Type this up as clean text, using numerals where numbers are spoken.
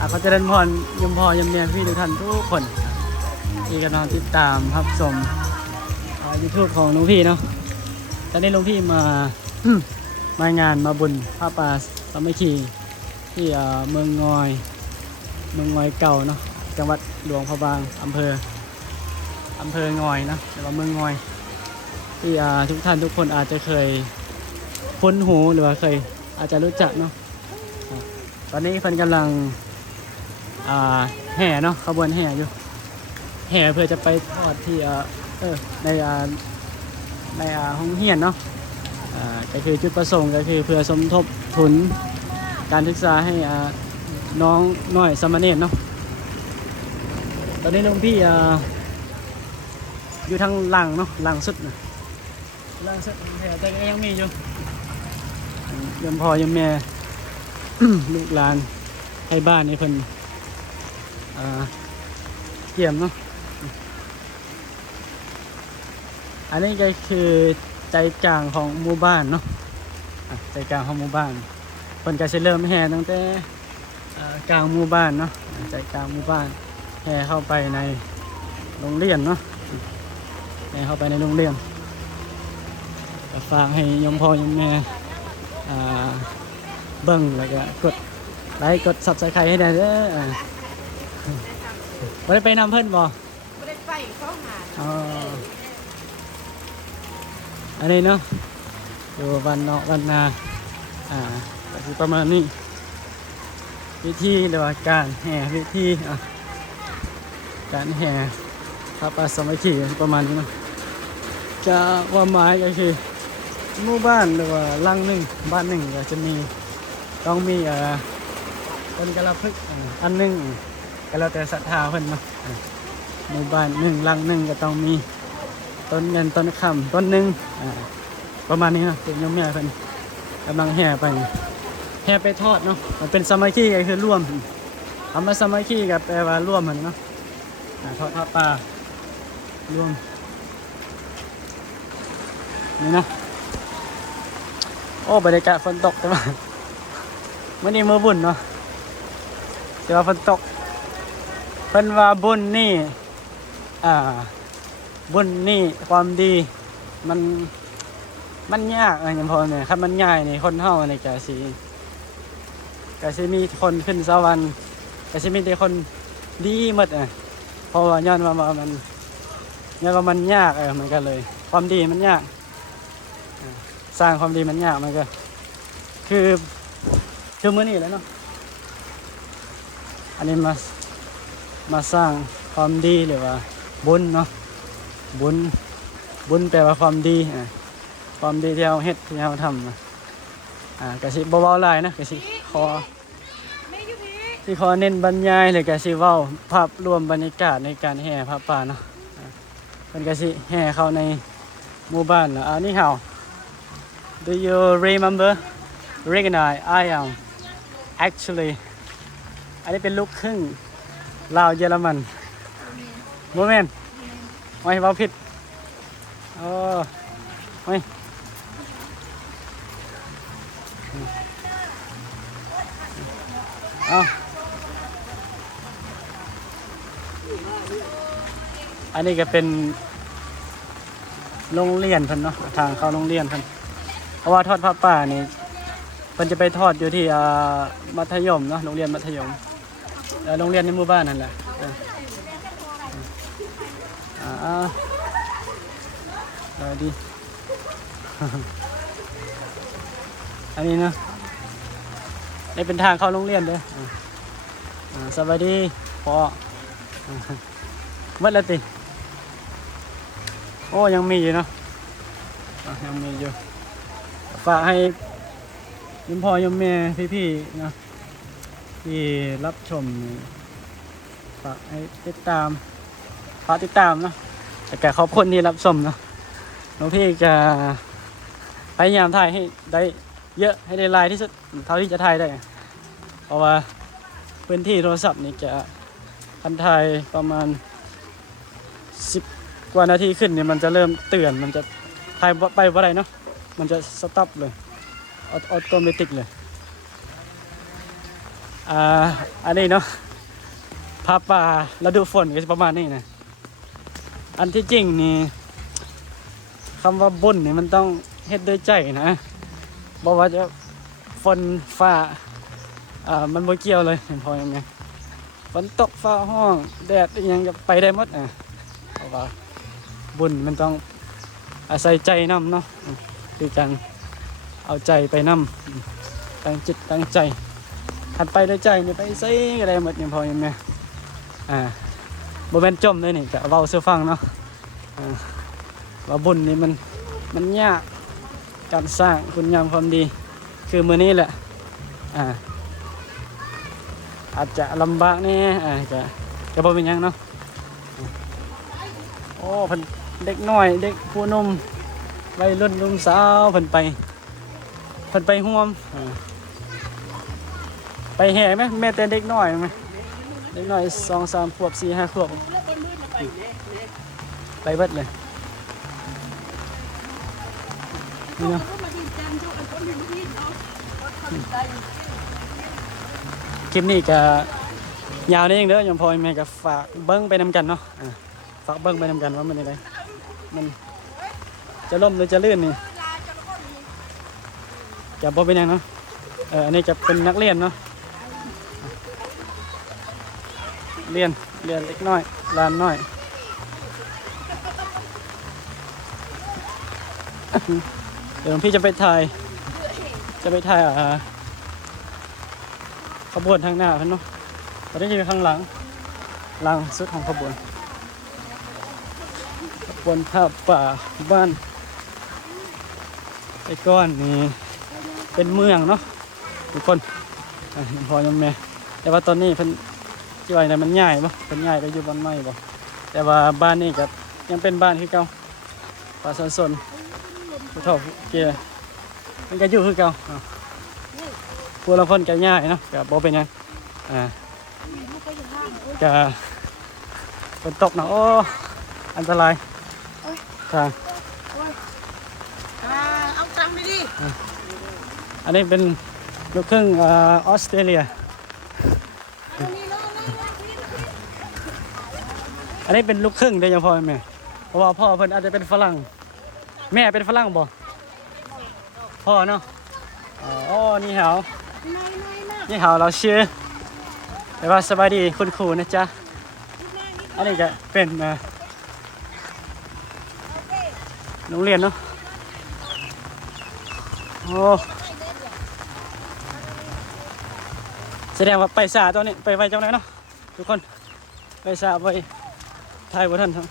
ขอเจริญพรยมพ่อยมแม่พี่ทุกท่านทุกคนที่กำลังติดตามรับชมYouTube ของหลวงพี่เนาะตอนนี้หลวงพี่มา มางานมาบุญพระป่าสามัคคีที่เมืองงอยเก่าเนาะจังหวัดหลวงพระบางอำเภองอยนะหรือว่าเมืองงอยที่ทุกท่านทุกคนอาจจะเคยคุ้นหูหรือว่าเคยอาจจะรู้จักเนาะตอนนี้เพิ่นกำลังแห่เนาะขบวนแห่อยู่แห่เพื่อจะไปทอดที่ในห้องเฮียนเนาะก็คือจุดประสงค์ก็คือเพื่อสมทบทุนการศึกษาให้น้องน้อยสามเณรเนาะตอนนี้หลวงพี่อยู่ทางหลังเนาะหลังสุดนะหลังสุดแต่ก็ยังมีอยู่ยมพ่อยมแม่ ลูกหลานให้บ้านให้เพิ่นเกี่ยมเนาะอันนี้ก็คือใจกลางของหมู่บ้านเนาะใจกลางของหมู่บ้านเพิ่นก็สิเริ่มแห่ตั้งแต่กลางหมู่บ้านเนาะใจกลางหมู่บ้านแห่เข้าไปในโรงเรียนเนาะแห่เข้าไปในโรงเรียนก็ฝากให้ยมพ่อยมแม่เบิ่งแล้วก็กดไลค์กด Subscribe ให้ได้เด้อบ่ได้ไปนำเพิ่นบ่ไม่ได้ไปเข้าหาอ๋ออันนี้เนาะอยู่วันเนาะวันนาก็คือประมาณนี้วิธีหรือว่าการแห่วิธีการแห่พระป่าสามัคคีประมาณนี้เนาะจะว่าหมายก็คือหมู่บ้านหรือว่าหลังหนึ่งบ้านหนึ่งก็จะมีต้องมีต้นกระพึกอันหนึ่งก็แล้วแต่ศรัทธาเพิ่นเนาะหมู่บ้านหนึ่งหลังหนึ่งก็ต้องมีต้นเงินต้นคำต้นหนึ่งประมาณนี้เนาะเป็นโยมแม่เพิ่นกำลังแห่ไปทอดเนาะมันเป็นสามัคคีก็คือร่วมคำว่าสามัคคีกับแปลว่าร่วมมันเนาะทอดผ้าป่าร่วมนี่นะโอ้บรรยากาศฝนตกใช่ไหมเมื่อนี้มือบุญเนาะแต่ว่าฝนตกเพิ่นว่าบุญนี่บุญนี่ความดีมันยากอย่างพอเนี่ยครับมันง่ายนี่คนเฮาในกะสิมีคนขึ้นสวรรค์กะสิมีแต่คนดีหมดเพราะว่าย้อนว่ามันยากมันก็เลยความดีมันยากสร้างความดีมันยากมันก็คือมื้อนี้แหล้วเนาะอันนี้มาสร้างความดีหรือว่าบุญเนาะบุญแปลว่าความดีความดีที่เราเฮ็ดที่เราทำกะสิบ่เว้าหลายนะกะสิขอเน้นบรรยายเลยกะสิเว้าภาพรวมบรรยากาศในการแห่พระป่าเนาะเป็นกะสิแห่เข้าในหมู่บ้านนะนี่เฮา Do you recognize I am actually อันนี้เป็นลูกครึ่งลาวเยอรมันโมเมนต์ไม่เว้าผิดไม่อันนี้ก็เป็นโรงเรียนเพิ่นเนาะทางเข้าโรงเรียนเพิ่นเพราะว่าทอดผ้าป่านี่เพิ่นจะไปทอดอยู่ที่มัธยมเนาะโรงเรียนมัธยมโรงเรียนในหมู่บ้านนั่นแหละดี อันนี้เนาะนี่เป็นทางเข้าโรงเรียนเด้อสวัสดีพ่อเมื่อไรติโอ้ยังมีอยู่เนาะยังมีอยู่ฝากให้ยมพ่อยมแม่พี่ๆนะที่รับชมฝากให้ติดตามเนาะแต่แกขอบคุณที่รับชมเนาะน้องพี่จะพยายามถ่ายให้ได้เยอะให้ได้หลายที่สุดเท่าที่จะถ่ายได้เพราะว่าพื้นที่โทรศัพท์นี่จะคันถ่ายประมาณ10 กว่านาทีขึ้นเนี่ยมันจะเริ่มเตือนมันจะถ่ายไปว่าไรเนาะมันจะสต็อปเลยออโตเมติกเลย อ่าอันนี้เนาะภาพป่าฤดูฝนก็จะประมาณนี้นะอันที่จริงนี่คำว่าบุญนี่มันต้องเฮ็ดด้วยใจนะบอกว่าจะฝนฟ้ามันบ่เกี่ยวเลยเห็นพอยังไงฝนตกฟ้าห้องแดดอิหยังจะไปได้หมดเพราะว่าบุญมันต้องอาศัยใจนำเนาะคือการเอาใจไปนำตั้งจิตตั้งใจหันไปด้วยใจนี่ไปใส่อะไรหมดยังพอยังไงบ่แม่นจมเลยนี่ก็เว้าสู่ฟังเนาะว่าบุญนี่มันยากการสร้างคุณงามความดีคือมื้อนี้แหละอาจจะลำบากแน่จะบ่เป็นหยังเนาะโอ้เพิ่นเด็กน้อยเด็กผู้หนุ่มวัยรุ่นหนุ่มสาวเพิ่นไปร่วมไปแห่ไหมแม่แต่เด็กน้อยไหมเด็กน้อย2-3 ขวบ4-5 ขวบไปเบิดเลยนี่เนาะคลิปนี้ก็ยาวนิดนึงเด้อยมพอยแม่ก็ฝากเบิ้งไปนำกันเนาะฝากเบิ้งไปนำกันว่ามันอะไรมันจะล่มหรือจะลื่นนี่จะบ่เป็นยังเนาะอันนี้จะเป็นนักเรียนเนาะเรียนเล็กน้อยลานน้อยเดี๋ยวพี่จะไปถ่ายขบวนทางหน้าเพิ่นเนาะตอนนี้อยู่ข้างหลังสุดของขบวนภาพป่าบ้านไอ้ก้อนนี่เป็นเมืองเนาะทุกคนพอยังแม่แต่ว่าตอนนี้เพิ่นที่ว่ามันใหญ่บ่เพิ่นใหญ่ไปอยู่บ้านใหม่บ่แต่ว่าบ้านนี้ก็ยังเป็นบ้านคือเก่าป่าสนผู้เฒ่าเกียมันก็อยู่คือเก่าพวกเราคนก็ง่ายเนาะก็บ่เป็นหยังก็ฝนตกเนาะโอ้อันตรายทางเอาตังค์ไปดิ อันนี้เป็นลูกครึ่งออสเตรเลียอันนี้เป็นลูกครึ่งโดยเฉพาะแม่เพราะว่าพ่อเพิ่นอาจจะเป็นฝรั่งแม่เป็นฝรั่งบ่พ่อเนาะอ๋อนี่เหรอนี่เหรอเราชื่อแต่ว่าสบายดีคุณครูนะจ๊ะอันนี้ก็เป็นโรงเรียนเนาะโอ้แสดงว่าไปสาตัวนี้ไปไวจังเลยเนาะทุกคนไปสาไปถ่ายบ่ทันครับ